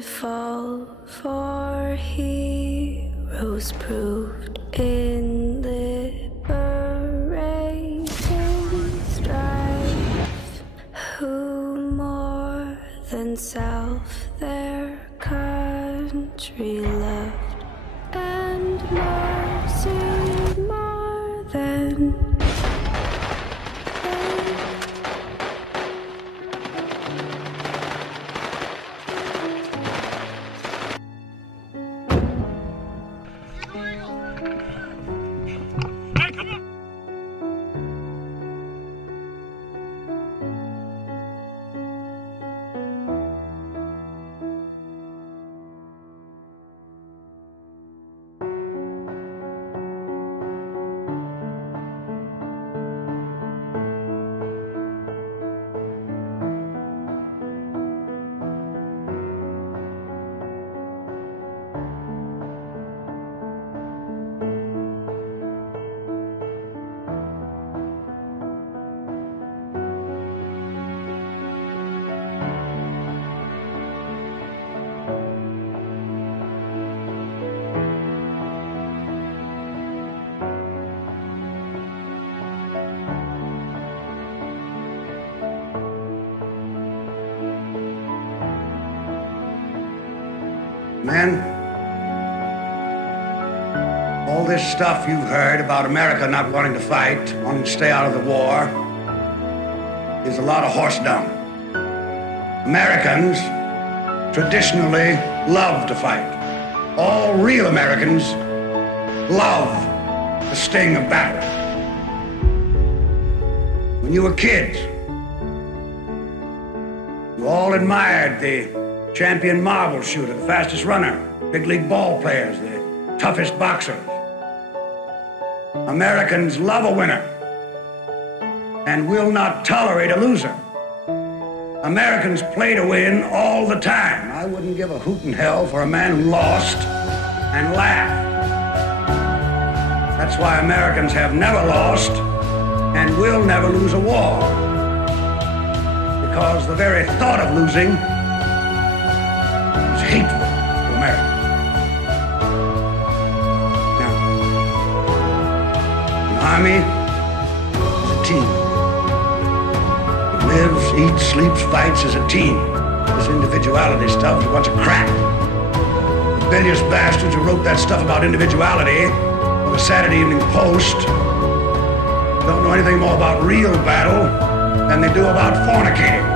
to fall for heroes proved in liberating strife, who more than self their country loved, and mercy more than Men, all this stuff you've heard about America not wanting to fight, wanting to stay out of the war, is a lot of horse dung. Americans traditionally love to fight. All real Americans love the sting of battle. When you were kids, you all admired the champion marble shooter, the fastest runner, big league ball players, the toughest boxers. Americans love a winner and will not tolerate a loser. Americans play to win all the time. I wouldn't give a hoot in hell for a man who lost and laughed. That's why Americans have never lost and will never lose a war. Because the very thought of losing hateful to America. Now, an army is a team. It lives, eats, sleeps, fights as a team. This individuality stuff is a bunch of crap. The bilious bastards who wrote that stuff about individuality on the Saturday Evening Post don't know anything more about real battle than they do about fornicating.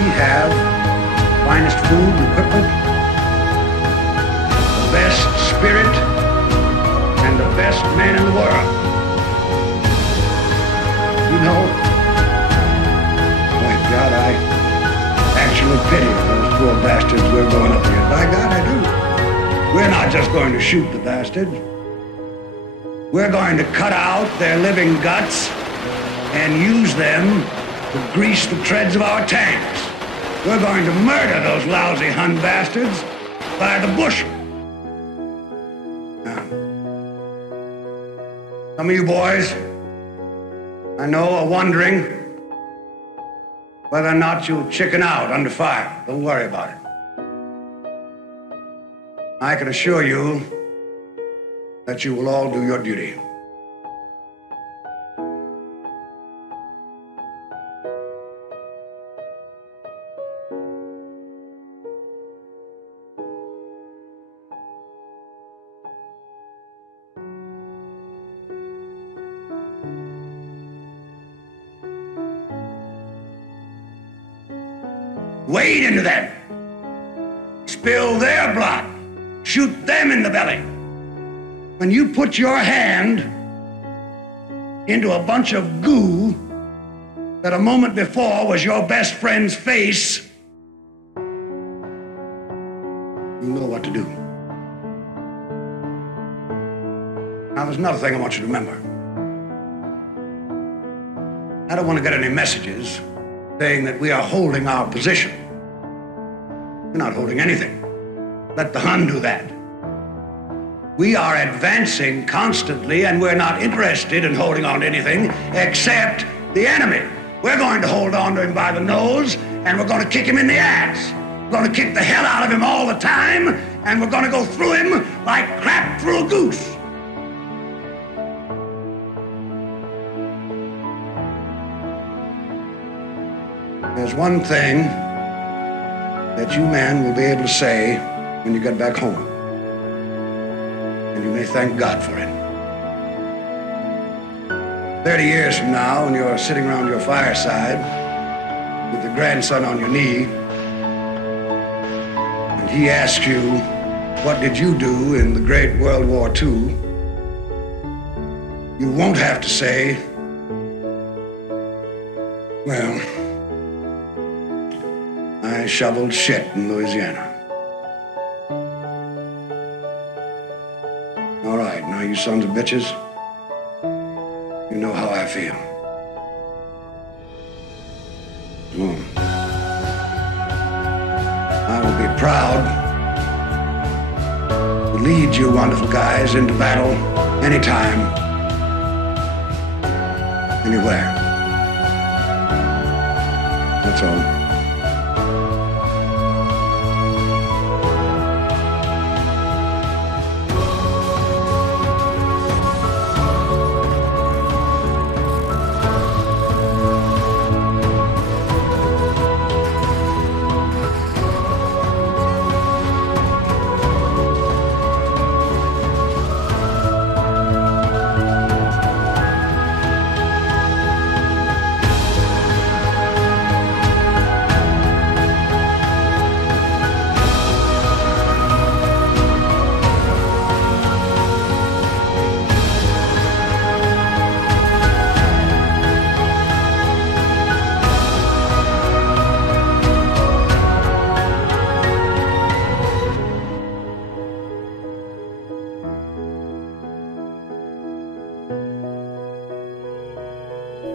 We have the finest food and equipment, the best spirit, and the best men in the world. You know, my God, I actually pity those poor bastards we're going up against. By God, I do. We're not just going to shoot the bastards. We're going to cut out their living guts and use them to grease the treads of our tanks. We're going to murder those lousy Hun bastards by the bushel. Now, some of you boys, I know, are wondering whether or not you'll chicken out under fire. Don't worry about it. I can assure you that you will all do your duty. Wade into them. Spill their blood. Shoot them in the belly. When you put your hand into a bunch of goo that a moment before was your best friend's face, you know what to do. Now, there's another thing I want you to remember. I don't want to get any messages saying that we are holding our position. We're not holding anything. Let the Hun do that. We are advancing constantly, and we're not interested in holding on to anything except the enemy. We're going to hold on to him by the nose and we're going to kick him in the ass. We're going to kick the hell out of him all the time, and we're going to go through him like crap through a goose. There's one thing that you men will be able to say when you get back home, and you may thank God for it. 30 years from now, when you're sitting around your fireside with the grandson on your knee, and he asks you, what did you do in the great World War II? You won't have to say, well, I shoveled shit in Louisiana. All right, now you sons of bitches, you know how I feel. I will be proud to lead you wonderful guys into battle anytime, anywhere. That's all.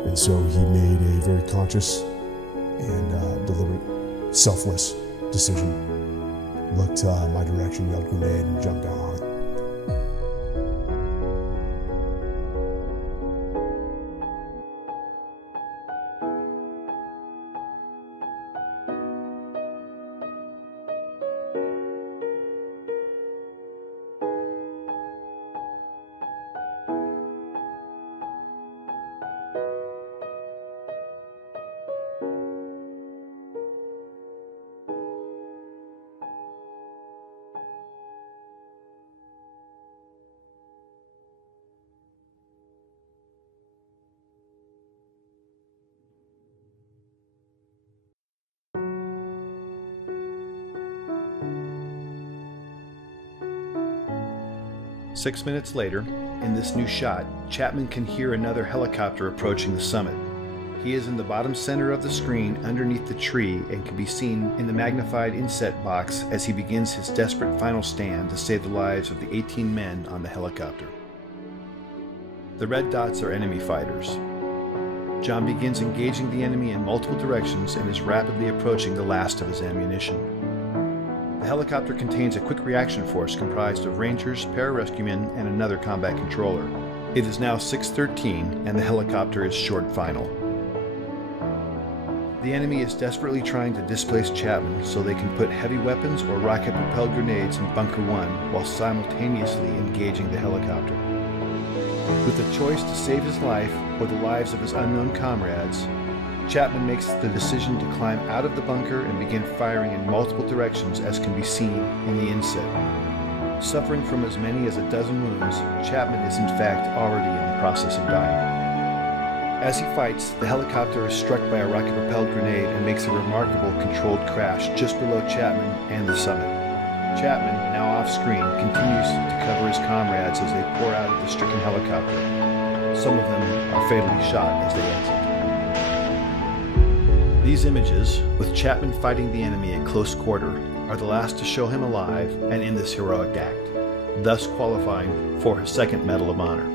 And so he made a very conscious and deliberate, selfless decision. Looked my direction, yelled grenade, and jumped down on it. Six minutes later, in this new shot, Chapman can hear another helicopter approaching the summit. He is in the bottom center of the screen underneath the tree and can be seen in the magnified inset box as he begins his desperate final stand to save the lives of the 18 men on the helicopter. The red dots are enemy fighters. John begins engaging the enemy in multiple directions and is rapidly approaching the last of his ammunition. The helicopter contains a quick reaction force comprised of Rangers, pararescuemen, and another combat controller. It is now 6:13 and the helicopter is short final. The enemy is desperately trying to displace Chapman so they can put heavy weapons or rocket-propelled grenades in Bunker 1 while simultaneously engaging the helicopter. With the choice to save his life or the lives of his unknown comrades, Chapman makes the decision to climb out of the bunker and begin firing in multiple directions as can be seen in the inset. Suffering from as many as a dozen wounds, Chapman is in fact already in the process of dying. As he fights, the helicopter is struck by a rocket-propelled grenade and makes a remarkable controlled crash just below Chapman and the summit. Chapman, now off-screen, continues to cover his comrades as they pour out of the stricken helicopter. Some of them are fatally shot as they exit. These images, with Chapman fighting the enemy at close quarter, are the last to show him alive and in this heroic act, thus qualifying for his second Medal of Honor.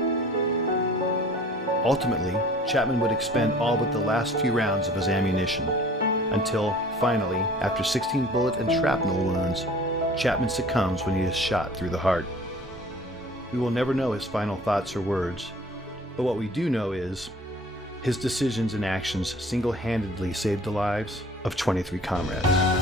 Ultimately, Chapman would expend all but the last few rounds of his ammunition, until, finally, after 16 bullet and shrapnel wounds, Chapman succumbs when he is shot through the heart. We will never know his final thoughts or words, but what we do know is, His decisions and actions single-handedly saved the lives of 23 comrades.